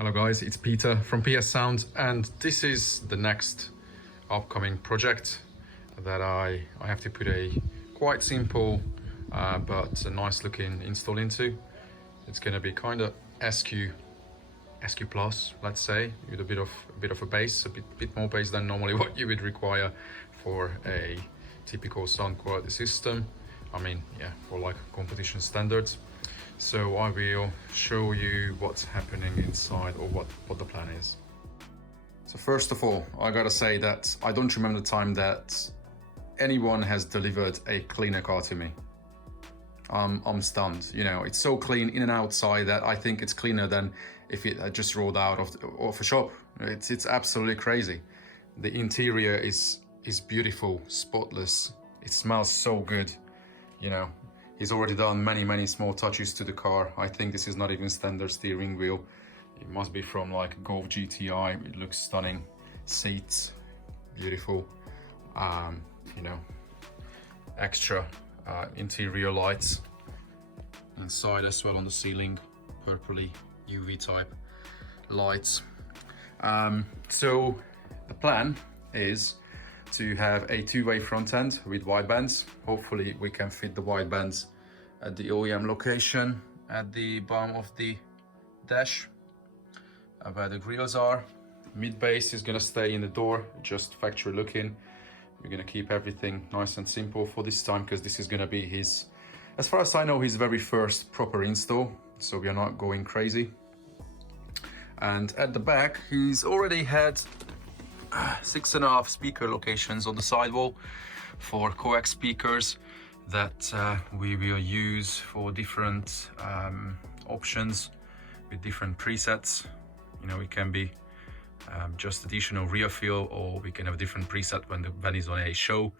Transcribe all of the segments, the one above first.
Hello guys, it's Peter from PS Sound, and this is the next upcoming project that I have to put a quite simple but a nice looking install into. It's going to be kind of SQ plus, let's say, with a bit of a bass, a bit more bass than normally what you would require for a typical sound quality system. I mean, yeah, for like competition standards. So I will show you what's happening inside, or what the plan is. So first of all, I gotta say that I don't remember the time that anyone has delivered a cleaner car to me. I'm stunned. You know, it's so clean in and outside that I think it's cleaner than if it had just rolled out of a shop. It's absolutely crazy. The interior is beautiful, spotless. It smells so good. You know, he's already done many small touches to the car. I think this is not even standard steering wheel. It must be from like Golf GTI. It looks stunning. Seats, beautiful. You know, extra interior lights inside as well on the ceiling, purpley UV type lights. So the plan is to have a two-way front end with widebands. Hopefully we can fit the widebands at the OEM location at the bottom of the dash where the grills are. Mid base is gonna stay in the door, just factory looking. We're gonna keep everything nice and simple for this time, because this is gonna be his, as far as I know, his very first proper install, so we are not going crazy. And at the back, he's already had 6.5 speaker locations on the sidewall for coax speakers that we will use for different options with different presets. You know, it can be just additional rear fill, or we can have a different preset when the van is on a show.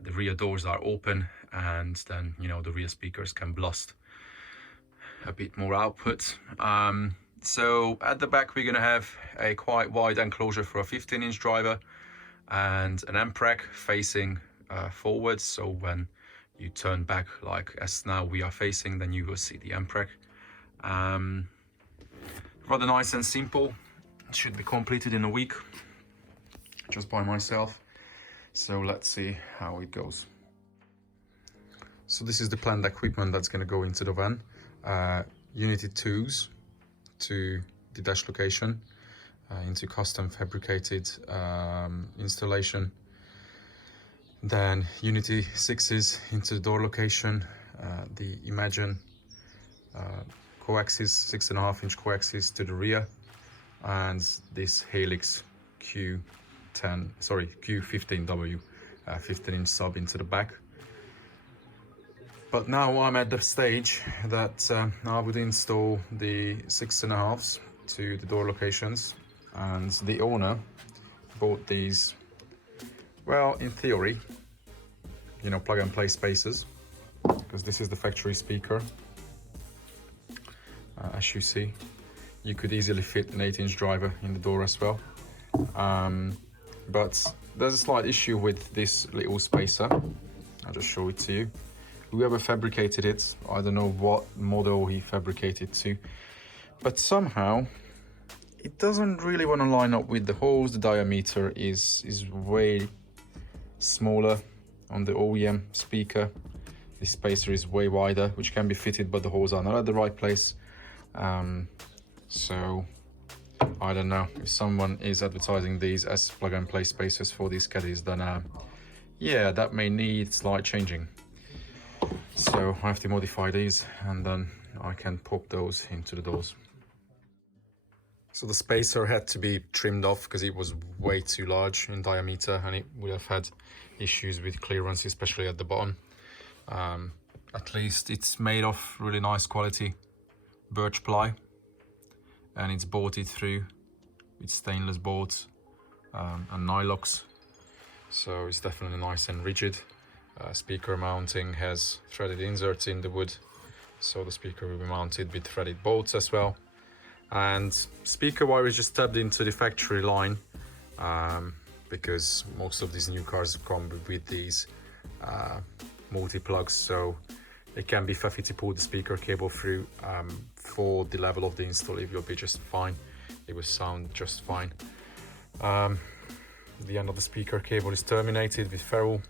The rear doors are open, and then, you know, the rear speakers can blast a bit more output. So at the back we're going to have a quite wide enclosure for a 15-inch driver and an amp rack facing forwards, so when you turn back like as now we are facing, then you will see the amp rack. Rather nice and simple. It should be completed in a week just by myself, so let's see how it goes. So this is the planned equipment that's going to go into the van. Unity 2s to the dash location, into custom fabricated installation. Then Unity 6s into the door location, the Imagine coaxes, 6.5-inch coaxes to the rear, and this Helix Q15W 15-inch sub into the back. But now I'm at the stage that I would install the 6.5s to the door locations, and the owner bought these, well, in theory, you know, plug and play spacers, because this is the factory speaker. As you see, you could easily fit an 8-inch driver in the door as well. But there's a slight issue with this little spacer. I'll just show it to you. Whoever fabricated it, I don't know what model he fabricated to, but somehow it doesn't really want to line up with the holes. The diameter is way smaller on the OEM speaker. The spacer is way wider, which can be fitted, but the holes are not at the right place. So I don't know, if someone is advertising these as plug and play spacers for these caddies, then yeah, that may need slight changing. So I have to modify these, and then I can pop those into the doors. So the spacer had to be trimmed off because it was way too large in diameter, and it would have had issues with clearance, especially at the bottom. At least it's made of really nice quality birch ply, and it's bolted through with stainless bolts and nylox, so it's definitely nice and rigid. Speaker mounting has threaded inserts in the wood, so the speaker will be mounted with threaded bolts as well. And speaker wire is just tapped into the factory line, because most of these new cars come with these multi-plugs, so it can be faffy to pull the speaker cable through. For the level of the install, it will be just fine it will sound just fine. The end of the speaker cable is terminated with ferrule,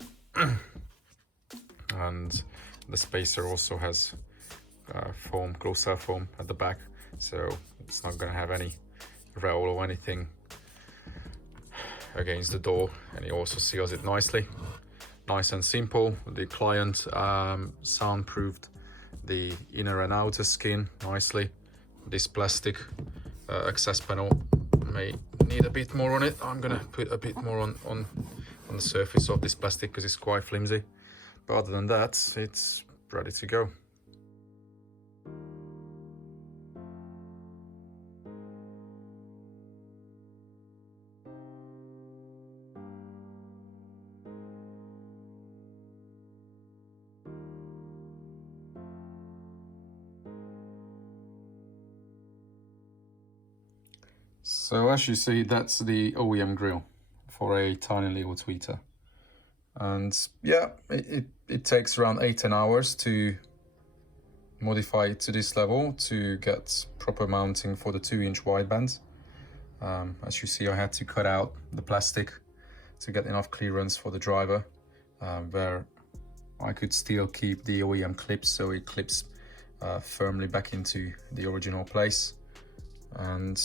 and the spacer also has foam, closed cell foam at the back, so it's not gonna have any rail or anything against the door, and it also seals it nicely. Nice and simple. The client soundproofed the inner and outer skin nicely. This plastic access panel may need a bit more on it. I'm gonna put a bit more on the surface of this plastic because it's quite flimsy, but other than that, it's ready to go. So as you see, that's the OEM grill for a tiny little tweeter. And yeah, it takes around 8-10 hours to modify it to this level to get proper mounting for the 2-inch wideband. As you see, I had to cut out the plastic to get enough clearance for the driver, where I could still keep the OEM clips, so it clips firmly back into the original place. And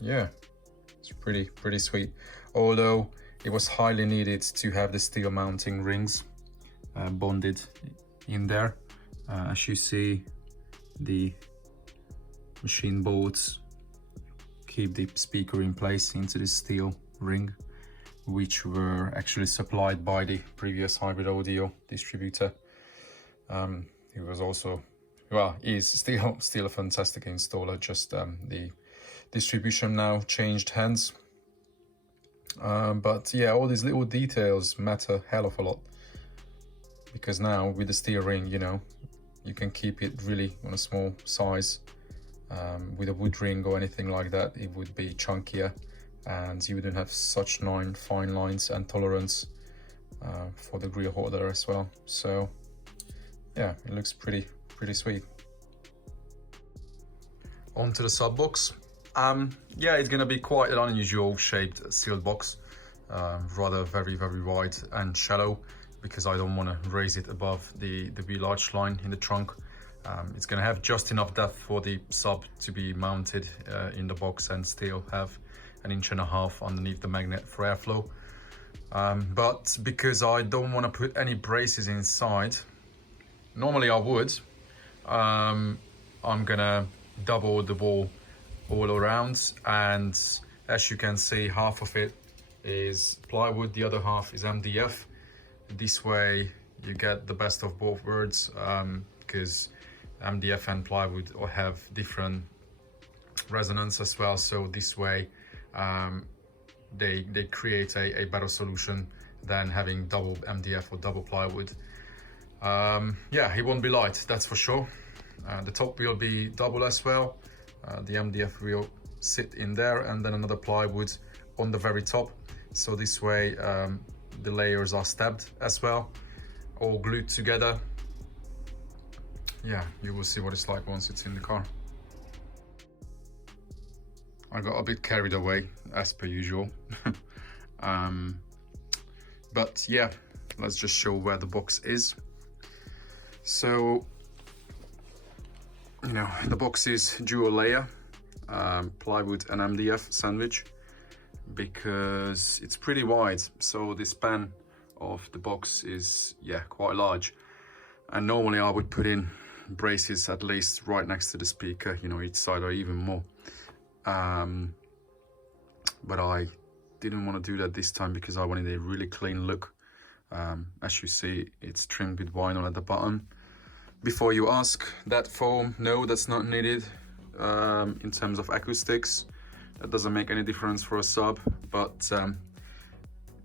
yeah, it's pretty sweet. Although it was highly needed to have the steel mounting rings bonded in there. As you see, the machine bolts keep the speaker in place into the steel ring, which were actually supplied by the previous hybrid audio distributor. He was also, well, is still a fantastic installer, just the distribution now changed hands. But yeah, all these little details matter hell of a lot, because now with the steel ring, you know, you can keep it really on a small size. With a wood ring or anything like that, it would be chunkier, and you wouldn't have such fine lines and tolerance for the grill holder as well. So yeah, it looks pretty sweet. Onto the sub box. Yeah, it's gonna be quite an unusual shaped sealed box, rather very wide and shallow, because I don't want to raise it above the wheel arch line in the trunk. It's gonna have just enough depth for the sub to be mounted in the box and still have 1.5 inches underneath the magnet for airflow. But because I don't want to put any braces inside, normally I would, I'm gonna double the wall all around, and as you can see, half of it is plywood, the other half is MDF. This way you get the best of both worlds, because MDF and plywood have different resonance as well, so this way they create a better solution than having double MDF or double plywood. Yeah, it won't be light, that's for sure. The top will be double as well. The MDF will sit in there, and then another plywood on the very top, so this way the layers are stabbed as well, all glued together. Yeah, you will see what it's like once it's in the car. I got a bit carried away as per usual. But yeah, let's just show where the box is. So, you know, the box is dual layer, plywood and MDF sandwich, because it's pretty wide, so the span of the box is, yeah, quite large. And normally I would put in braces at least right next to the speaker, you know, each side or even more. But I didn't want to do that this time because I wanted a really clean look. As you see, it's trimmed with vinyl at the bottom. Before you ask, that foam, no, that's not needed. In terms of acoustics, that doesn't make any difference for a sub, but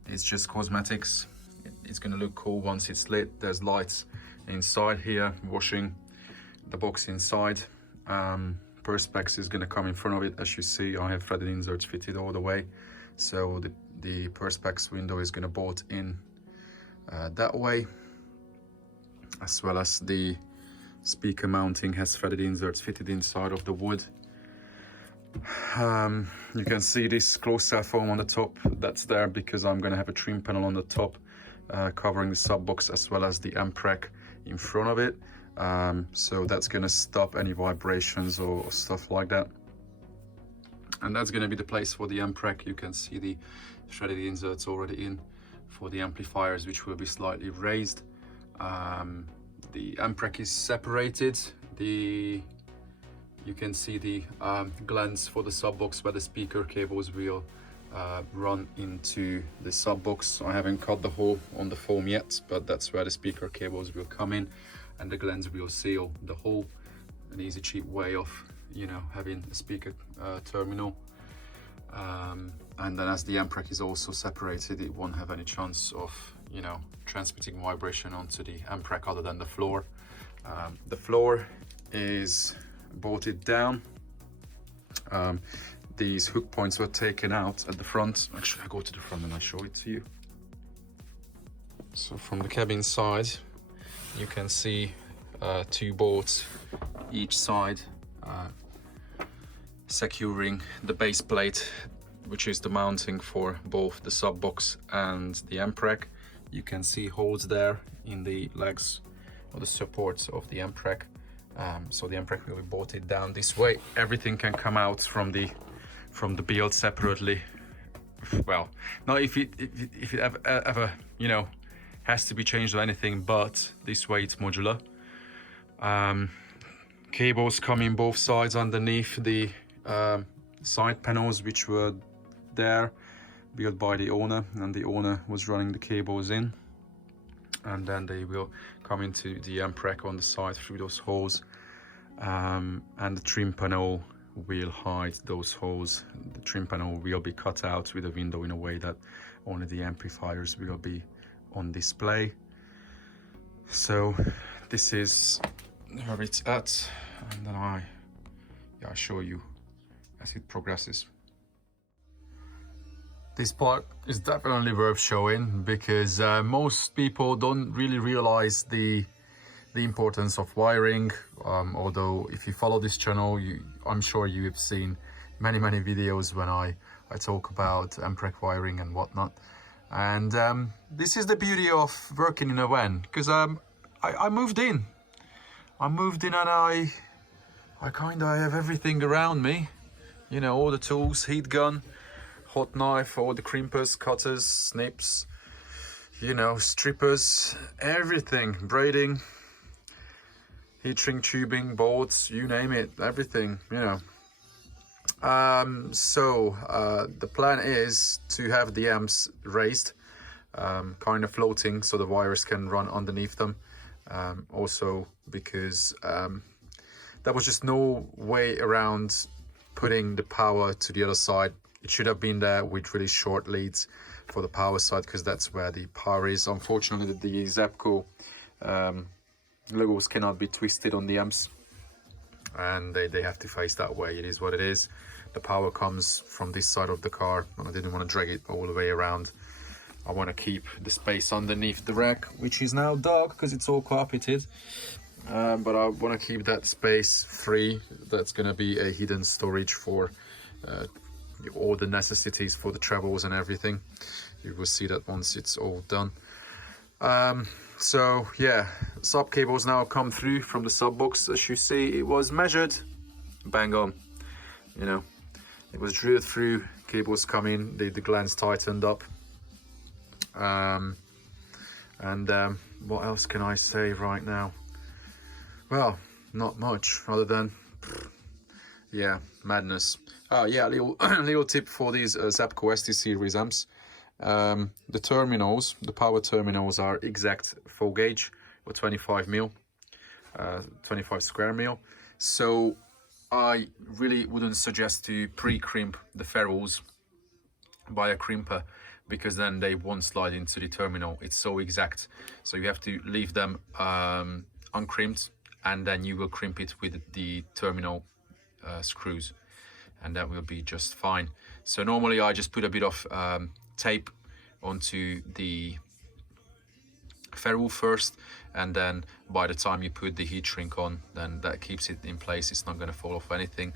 it's just cosmetics. It's gonna look cool once it's lit. There's lights inside here washing the box inside. Perspex is gonna come in front of it. As you see, I have threaded inserts fitted all the way, so the Perspex window is gonna bolt in that way, as well as the speaker mounting has threaded inserts fitted inside of the wood. You can see this closed cell foam on the top. That's there because I'm going to have a trim panel on the top covering the sub box as well as the amp rack in front of it. So that's going to stop any vibrations or stuff like that. And that's going to be the place for the amp rack. You can see the threaded inserts already in for the amplifiers, which will be slightly raised. The amp rack is separated. You can see the glands for the sub box where the speaker cables will run into the sub box. I haven't cut the hole on the foam yet, but that's where the speaker cables will come in, and the glands will seal the hole. An easy, cheap way of, you know, having a speaker terminal. And then as the amp rack is also separated, it won't have any chance of, you know, transmitting vibration onto the amp rack other than the floor. The floor is bolted down. These hook points were taken out at the front. Actually, I go to the front and I show it to you. So from the cabin side, you can see two bolts each side, securing the base plate, which is the mounting for both the sub box and the amp rack. You can see holes there in the legs or the supports of the amp rack. So the amp rack will be bolted down this way. Everything can come out from the build separately. Well, not if it ever you know, has to be changed or anything, but this way it's modular. Cables come in both sides underneath the side panels, which were there, built by the owner, and the owner was running the cables in, and then they will come into the amp rack on the side through those holes, and the trim panel will hide those holes. The trim panel will be cut out with a window in a way that only the amplifiers will be on display. So this is where it's at, and then I show you as it progresses. This part is definitely worth showing because most people don't really realize the importance of wiring. Although if you follow this channel, I'm sure you have seen many videos when I talk about amp rack wiring and whatnot. And this is the beauty of working in a van, because I moved in and I kind of have everything around me, you know, all the tools, heat gun, hot knife, all the crimpers, cutters, snips, you know, strippers, everything, braiding, heat shrink tubing, bolts, you name it, everything, you know. The plan is to have the amps raised, kind of floating, so the wires can run underneath them. Also because there was just no way around putting the power to the other side. It should have been there with really short leads for the power side, because that's where the power is. Unfortunately, the Zapco logos cannot be twisted on the amps, and they have to face that way. It is what it is. The power comes from this side of the car, and I didn't want to drag it all the way around. I want to keep the space underneath the rack, which is now dark because it's all carpeted, but I want to keep that space free. That's going to be a hidden storage for all the necessities for the travels and everything. You will see that once it's all done. So yeah, sub cables now come through from the sub box. As you see, it was measured bang on, you know, it was drilled through, cables come in, the glands tightened up. What else can I say right now? Well, not much other than yeah, madness. Yeah, little tip for these Zapco ST series amps. The terminals, the power terminals, are exact 4 gauge or 25 mil, 25 square mil. So I really wouldn't suggest to pre-crimp the ferrules by a crimper, because then they won't slide into the terminal. It's so exact. So you have to leave them uncrimped, and then you will crimp it with the terminal screws, and that will be just fine. So normally I just put a bit of tape onto the ferrule first, and then by the time you put the heat shrink on, then that keeps it in place. It's not going to fall off anything.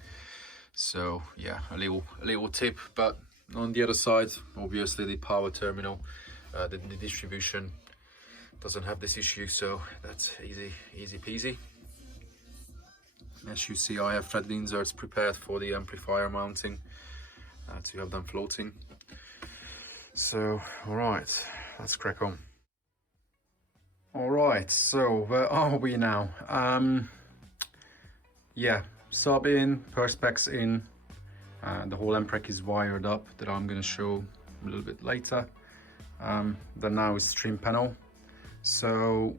So yeah, a little tip. But on the other side, obviously the power terminal, the distribution doesn't have this issue, so that's easy peasy. As you see, I have threaded inserts prepared for the amplifier mounting to have them floating. So all right, let's crack on. All right, so where are we now? Yeah, sub in, perspex in, the whole amprec is wired up, that I'm going to show a little bit later. Then now is stream panel. So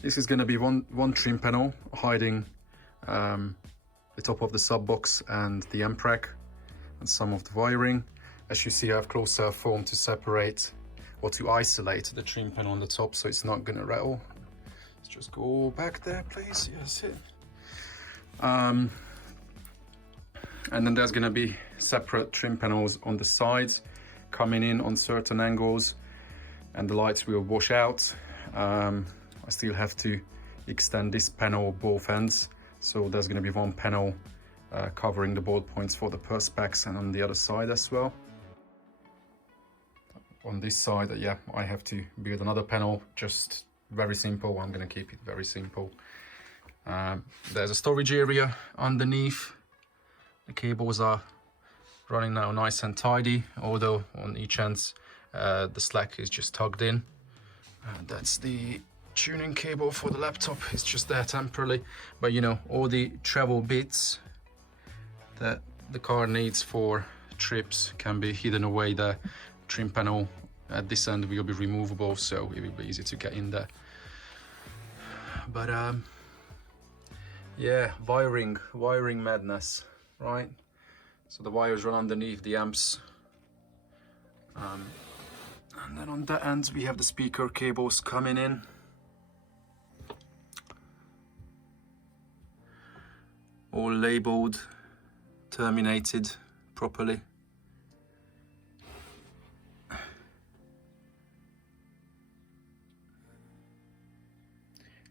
this is going to be one trim panel hiding the top of the sub box and the amprec and some of the wiring. As you see, I have closed-cell foam to separate or to isolate the trim panel on the top, so it's not going to rattle. Let's just go back there, please. Yes, it. And then there's going to be separate trim panels on the sides coming in on certain angles, and the lights will wash out. I still have to extend this panel both ends, so there's going to be one panel covering the bolt points for the perspex, and on the other side as well. On this side, yeah, I have to build another panel, just very simple. I'm going to keep it very simple. There's a storage area underneath. The cables are running now nice and tidy, although on each end the slack is just tugged in. That's the tuning cable for the laptop. It's just there temporarily, but you know, all the travel bits that the car needs for trips can be hidden away there. Trim panel at this end will be removable, so it will be easy to get in there. But yeah, wiring madness, right? So the wires run underneath the amps, and then on that end we have the speaker cables coming in. All labeled, terminated properly.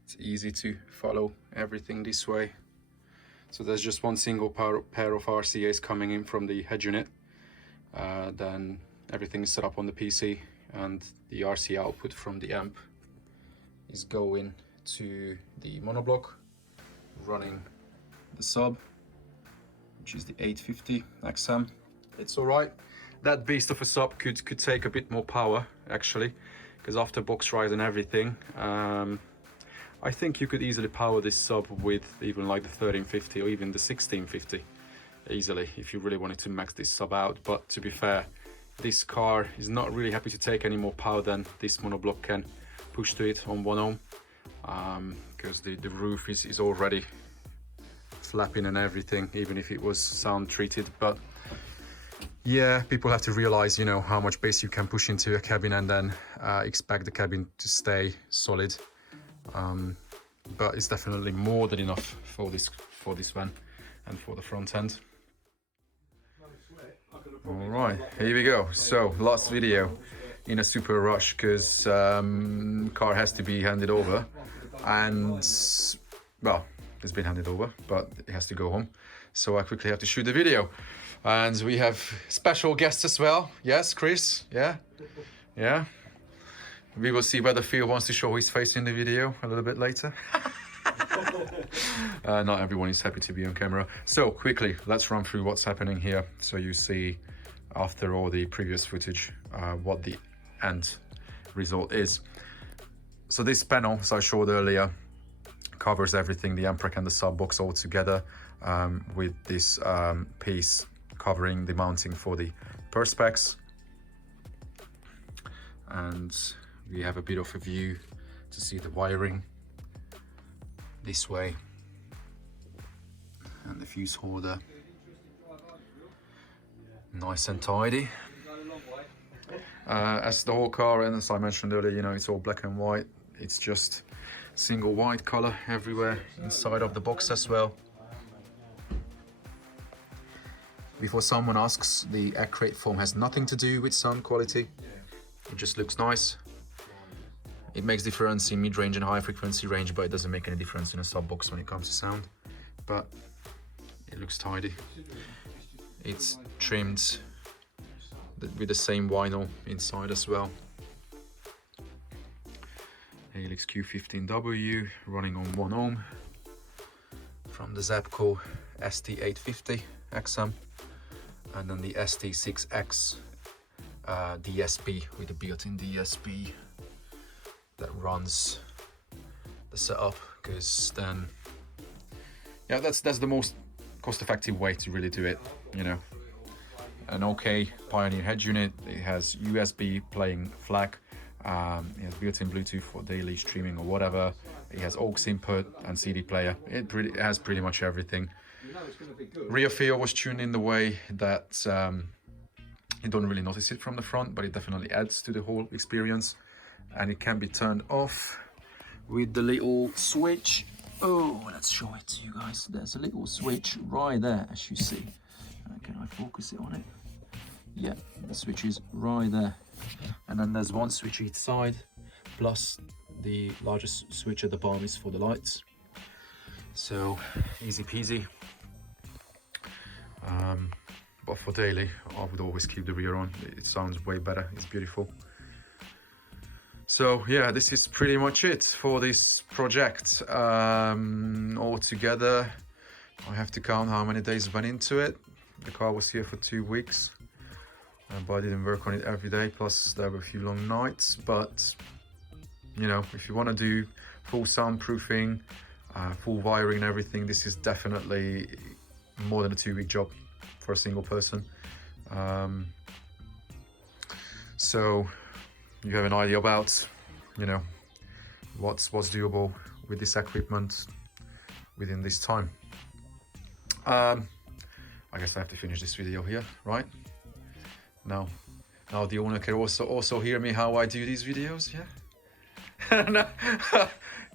It's easy to follow everything this way. So there's just one single pair of RCAs coming in from the head unit. Then everything is set up on the PC, and the RC output from the amp is going to the monoblock running the sub, which is the 850 XM. It's all right. That beast of a sub could take a bit more power actually, because after box ride and everything, I think you could easily power this sub with even like the 1350 or even the 1650 easily if you really wanted to max this sub out. But to be fair, this car is not really happy to take any more power than this monoblock can push to it on 1 ohm, because the roof is already flapping and everything, even if it was sound treated. But yeah, people have to realize, you know, how much bass you can push into a cabin and then expect the cabin to stay solid. But it's definitely more than enough for this van and for the front end. All right, here we go. So last video in a super rush, because car has to be handed over, and well, it's been handed over, but it has to go home, so I quickly have to shoot the video. And we have special guests as well. Yes, Chris. Yeah. We will see whether Phil wants to show his face in the video a little bit later. Not everyone is happy to be on camera. So quickly, let's run through what's happening here, so you see after all the previous footage what the end result is. So this panel, as I showed earlier, covers everything, the amprec and the sub box all together, with this piece covering the mounting for the perspex. And we have a bit of a view to see the wiring this way, and the fuse holder nice and tidy. As the whole car, and as I mentioned earlier, you know, it's all black and white. It's just single white color everywhere inside of the box as well. Before someone asks, the acrylic foam has nothing to do with sound quality. It just looks nice. It makes difference in mid-range and high frequency range, but it doesn't make any difference in a sub box when it comes to sound. but it looks tidy. It's trimmed with the same vinyl inside as well. Helix Q15W running on 1 ohm from the Zapco ST850 XM, and then the ST6X DSP with the built-in DSP that runs the setup, because then yeah, that's the most cost-effective way to really do it, you know. An OK Pioneer head unit, it has USB playing FLAC, it has built-in Bluetooth for daily streaming or whatever, it has aux input and CD player. It has pretty much everything. Rear field was tuned in the way that you don't really notice it from the front, but it definitely adds to the whole experience, and it can be turned off with the little switch. Oh, let's show it to you guys. There's a little switch right there, as you see. Can I focus it on it? Yeah, the switch is right there. And then there's one switch each side, plus the largest switch at the bottom is for the lights. So, easy peasy. But for daily, I would always keep the rear on. It sounds way better, it's beautiful. So yeah, this is pretty much it for this project. Altogether, I have to count how many days went into it. The car was here for 2 weeks, but I didn't work on it every day, plus there were a few long nights. But you know, if you want to do full soundproofing, full wiring and everything, this is definitely more than a 2-week job for a single person. So you have an idea about, you know, what's doable with this equipment within this time. I guess I have to finish this video here, right? Now the owner can also hear me how I do these videos, yeah? No,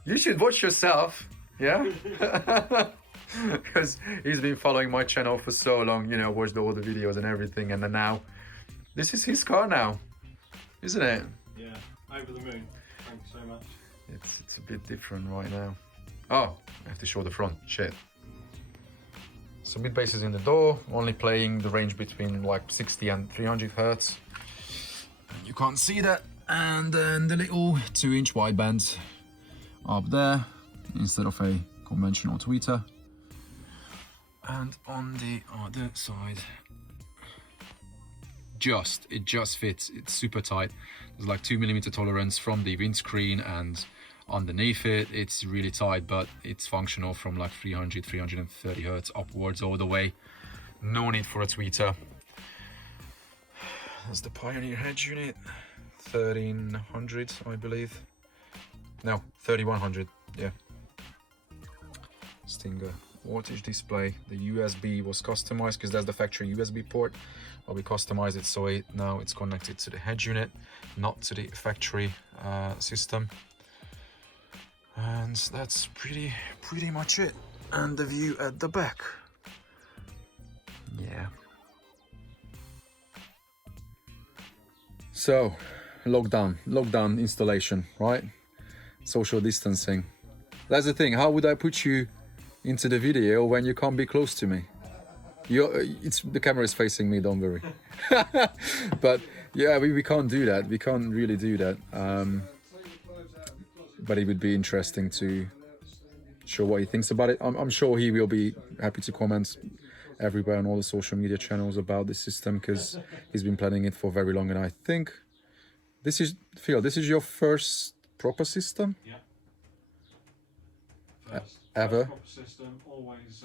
you should watch yourself, yeah? Because he's been following my channel for so long, you know, watched all the videos and everything, and then now this is his car now, isn't it? Yeah, over the moon. Thank you so much. It's a bit different right now. Oh, I have to show the front. Shit. So mid bass is in the door, only playing the range between like 60 and 300 hertz. You can't see that. And then the little 2-inch wideband up there instead of a conventional tweeter. And on the other side, it just fits. It's super tight. There's like 2mm tolerance from the windscreen, and underneath it, it's really tight, but it's functional from like 330 hertz upwards all the way. No need for a tweeter. That's the Pioneer head unit, 1300, I believe. No, 3100, yeah. Stinger wattage display. The USB was customized because that's the factory USB port, but we customized it so now it's connected to the head unit, not to the factory system. And that's pretty much it. And the view at the back. Yeah. So, lockdown installation, right? Social distancing. That's the thing. How would I put you into the video when you can't be close to me? The camera is facing me, don't worry. But yeah, we can't do that. We can't really do that. But it would be interesting to show what he thinks about it. I'm sure he will be happy to comment everywhere on all the social media channels about this system, because he's been planning it for very long. And I think this is, Phil, this is your first proper system? Yeah. Ever? Proper system. Always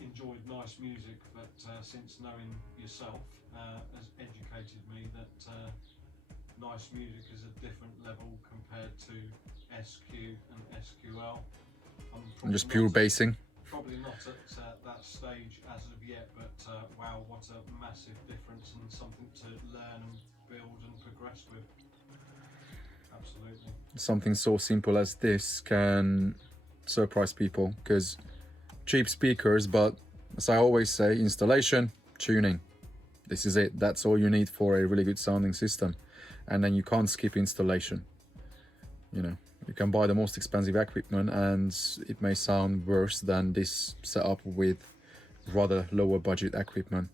enjoyed nice music, but since knowing yourself has educated me that nice music is a different level compared to SQ and SQL. I'm just pure bassing. Probably not at that stage as of yet, but wow, what a massive difference, and something to learn and build and progress with. Absolutely. Something so simple as this can surprise people, because cheap speakers, but as I always say, installation, tuning. This is it. That's all you need for a really good sounding system. And then you can't skip installation. You know, You can buy the most expensive equipment and it may sound worse than this setup with rather lower budget equipment.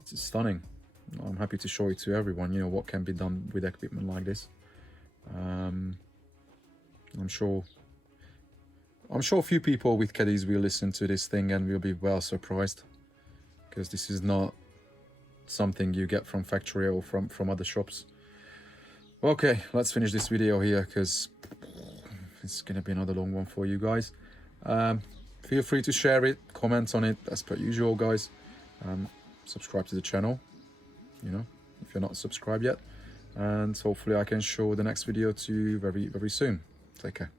It's stunning. I'm happy to show it to everyone, you know, what can be done with equipment like this. I'm sure a few people with caddies will listen to this thing and will be well surprised, because this is not something you get from factory or from other shops. Okay, let's finish this video here, because it's gonna be another long one for you guys. Feel free to share it, comment on it as per usual, guys. Subscribe to the channel, you know, if you're not subscribed yet, and hopefully I can show the next video to you very soon. Take care.